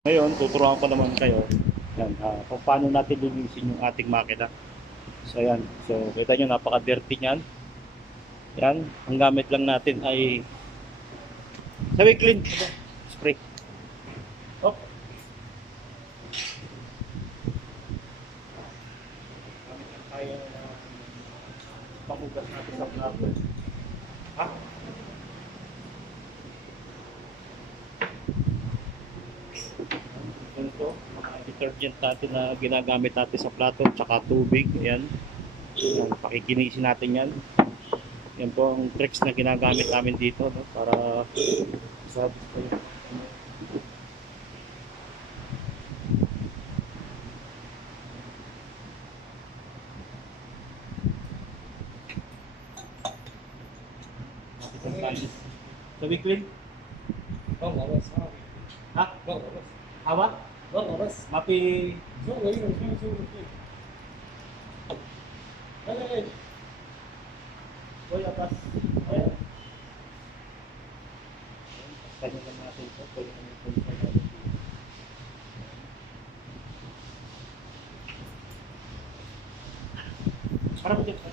Ngayon, tuturuan ko naman kayo yan, kung paano natin linisin yung ating makina. So yan, so kita nyo napaka-dirty niyan. Yan, ang gamit lang natin ay sabi clean spray. Oh, gamit lang tayo na panghugas natin sa plato. Ha? Ganito, mga detergent natin na ginagamit natin sa plato, tsaka tubig. Ayan, yan, pakikinisin natin yan. Yan po ang tricks na ginagamit namin dito, no? Para sa sabi clean. Vamos, vamos, vamos. Ha? Vamos, vamos. Awa? Vamos, vamos. Mapi Solo ahí, solo. Dale, dale. Uy, atas. Ayan. Kanya lang natin ito. Pwede naman ito sa natin. Para mo dito.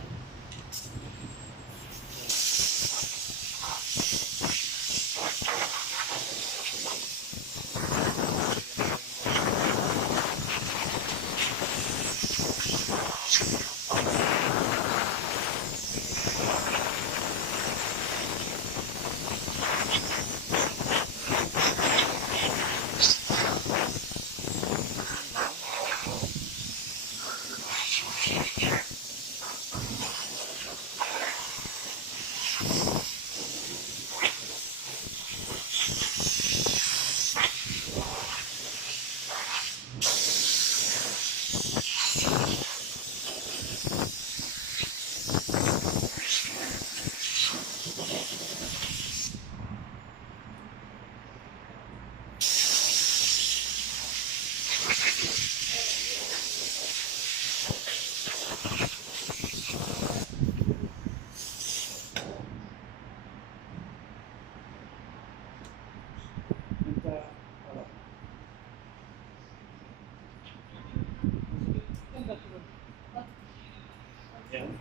Ayan.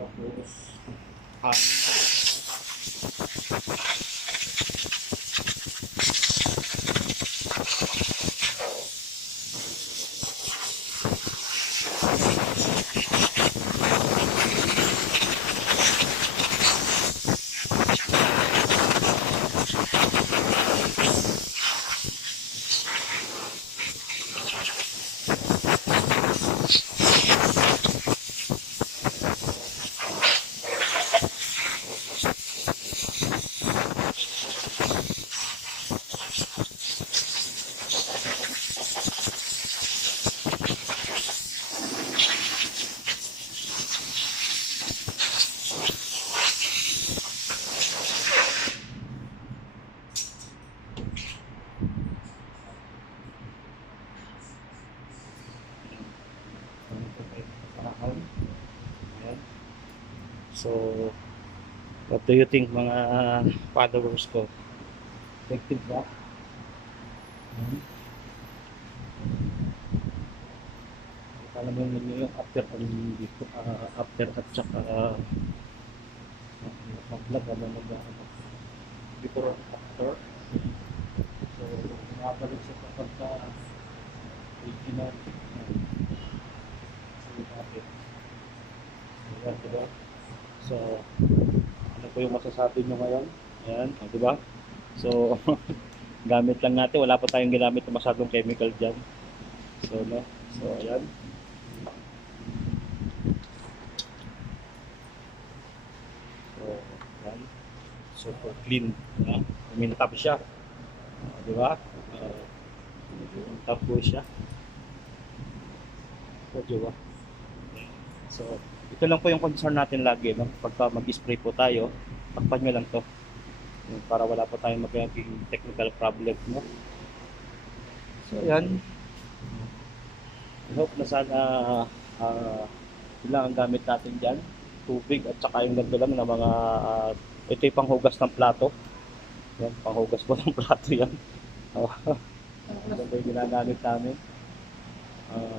Tapos, hangin. Ayan. So, what do you think mga followers ko? Effective ba? Alam mo yun yung after dito, after at saka mag-vlog ano before at after. So, nakabalik sa pagka original. So, bakit? So, yan, diba? So, ano po yung masasabi nyo ngayon? Ayan, diba? So, gamit lang natin. Wala pa tayong ginamit na masyadong chemical dyan. So, no? So, ayan. So, ayan. Super clean. Umintab siya. Diba? Umintab po siya. So, diba? So, ito lang po yung concern natin lagi, no? Pagka mag-spray po tayo, takpan nyo lang to. Para wala po tayong magiging technical problem, no? So, ayan. I hope na sana ilang ang gamit natin dyan. Tubig at saka yung ganito lang na mga ito yung panghugas ng plato. Yan, panghugas po ng plato yan. Ganda yung ginagamit namin.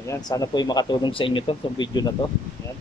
Yan, sana po yung makatulong sa inyo to, itong video na to. Yan.